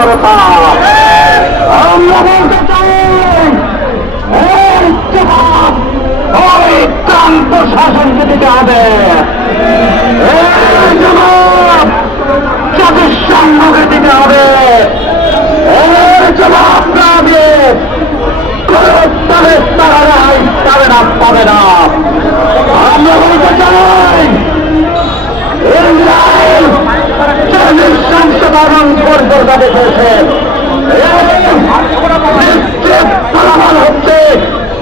করে তার আমরা দিতে হবে এই জবাব জাতিসংঘকে দিতে হবে, এই পাবে না না। আমরা বলতে চাই, ইসরায়েল যে নৃশংস পালন করবে তাদের করেছে নিশ্চিত ফলাফল হচ্ছে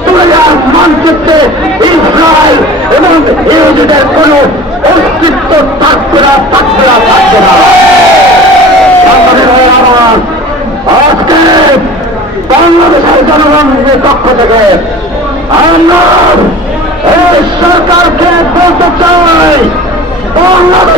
দুনিয়ার মানচিত্রে ইসরায়েল এবং ইহুদিদের কোন অস্তিত্ব থাকবে না থাকবে না থাকবে না। আজকে বাংলাদেশের জনগণের পক্ষ থেকে আমরা এই সরকারকে বলতে চাই বাংলাদেশের কোন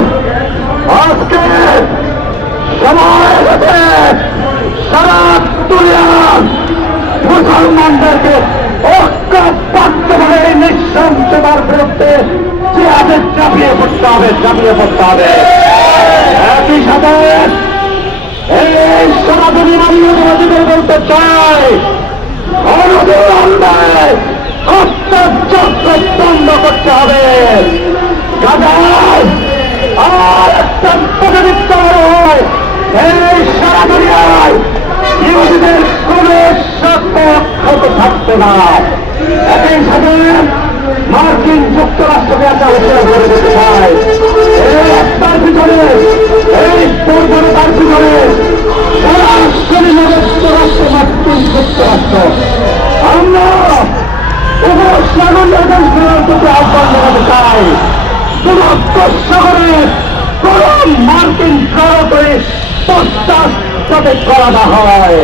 মুসলমানদেরকে ঐক্যবদ্ধভাবে এই বিরুদ্ধে বিরুদ্ধে আদেশ চাপিয়ে পড়তে হবে, চাপিয়ে পড়তে হবে। একই সাথে এই সনাতনী ইহুদিবাদীদের বলতে চাই। না একই সাথে মার্কিন যুক্তরাষ্ট্রকে একটা উত্তর করে দিতে চাই। এই ভিতরে, এই দুর্বলতার ভিতরে সরাসরি যুক্তরাষ্ট্র মার্কিন যুক্তরাষ্ট্র। আমরা উপসাগরীয় আহ্বান জানাতে চাই। সাগরে কোন মার্কিন সরকারি প্রস্তাব যাতে করা হয়।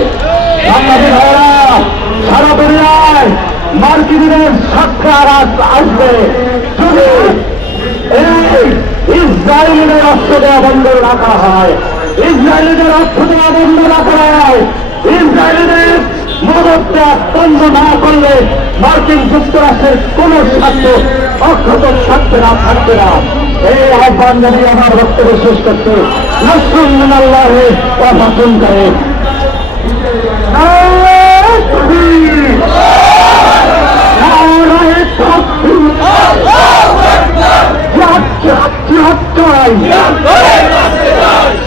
মার্কিনের সাক্ষাৎ আসবে। যদি এই ইসরায়েলের অস্ত্র দেওয়া বন্ধ রাখা হয়, ইসরায়েলের অস্ত্র দেওয়া বন্ধ রাখা হয়, ইসরায়েলের মদত দেওয়া বন্ধ না করলে মার্কিন যুক্তরাষ্ট্রের কোন স্বার্থ, অক্ষত থাকবে না থাকবে না। এই আহ্বান জানিয়ে আমার বক্তব্য শেষ করতে নসরুল্লাহ করে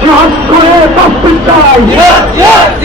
চাই করে বাঁচতে চাই